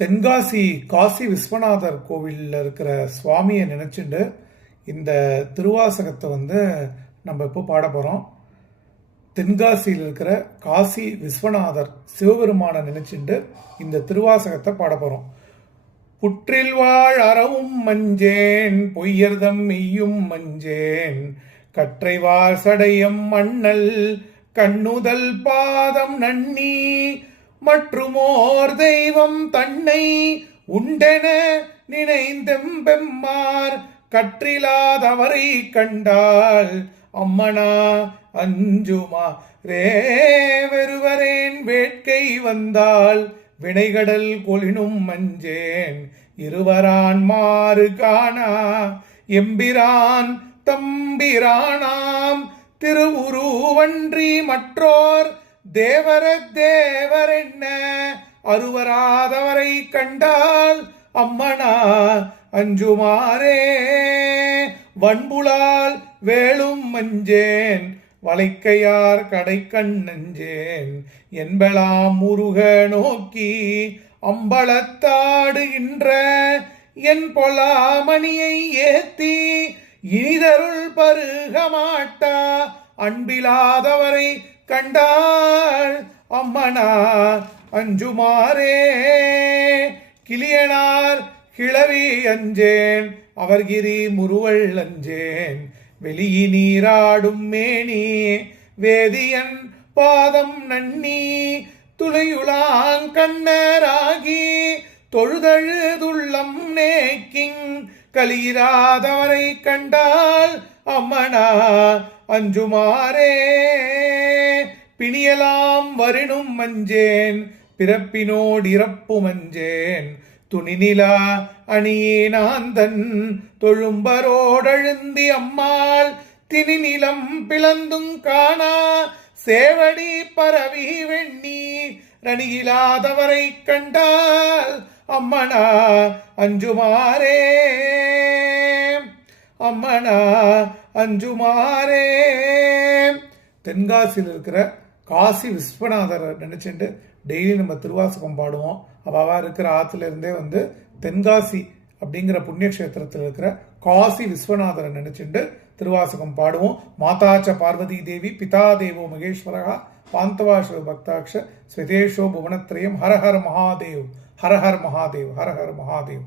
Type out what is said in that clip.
தென்காசி காசி விஸ்வநாதர் கோவிலில் இருக்கிற சுவாமியை நினச்சிண்டு இந்த திருவாசகத்தை நம்ம இப்போ பாட போகிறோம். தென்காசியில் இருக்கிற காசி விஸ்வநாதர் சிவபெருமானை நினைச்சுண்டு இந்த திருவாசகத்தை பாட போகிறோம். புற்றில் வாழ் அறவும் மஞ்சேன் பொய்யர்தம் மெய்யும் மஞ்சேன் கற்றை வாழ் சடையம் மண்ணல் கண்ணுதல் பாதம் நன்னி மற்றுமோர் தெய்வம் தன்னை உண்டென நினைந்தெம்பெம்மார் கற்றிலாதவரை கண்டால் அம்மனா அஞ்சுமா வெறுவரேன் வேட்கை வந்தால் வினைகடல் கொலினும் மஞ்சேன் இருவரான் மாறு காணா எம்பிரான் தம்பிரானாம் திருவுருவன்றி மற்றோர் தேவரென்ன அருவராதவரை கண்டால் அம்மனா அஞ்சுமாறே வன்புலால் வேளும் மஞ்சேன் வளைக்கையார் கடைக்கண் நஞ்சேன் என்பலாம் முருக நோக்கி அம்பலத்தாடுகின்ற என் பொலாமணியை ஏத்தி இனிதருள் பருக மாட்டா அன்பிலாதவரை கண்டாள் அம்மனா அஞ்சுமாறே கிளியனார் கிளவி அஞ்சேன் அவர்கிரி முருவள் அஞ்சேன் வெளியி நீராடும் மேனி வேதியன் பாதம் நன்னி துளையுளாங்கண்ணராகி தொழுதழுதுள்ளம் நேக்கிங் கலீராதவரை கண்டால் அம்மனா அஞ்சுமாறே பிணியலாம் வரினும் மஞ்சேன் பிறப்பினோடு இறப்பு மஞ்சேன் துணிநிலா அணியேனாந்தன் தொழும்பரோடழுந்தி அம்மாள் திணிநிலம் பிளந்தும் காணா சேவடி பரவி வெண்ணி ரணியிலாதவரை கண்டால் அம்மனா அஞ்சுமாறே அம்மனா அஞ்சுமாறே. தென்காசியில் இருக்கிற காசி விஸ்வநாதரை நினைச்சுட்டு டெய்லி நம்ம திருவாசகம் பாடுவோம். அவாவா இருக்கிற ஆற்றுல இருந்தே தென்காசி அப்படிங்கிற புண்ணியக்ஷேத்திரத்தில் இருக்கிற காசி விஸ்வநாதரை நினைச்சுட்டு திருவாசகம் பாடுவோம். மாதாச்ச பார்வதி தேவி பிதா தேவோ மகேஸ்வரகா பாந்தவா சிவ பக்தாட்ச ஸ்வதேஷோ புவனத்ரயம் ஹர ஹர மகாதேவ் ஹர ஹர மகாதேவ் ஹர ஹர மகாதேவ்.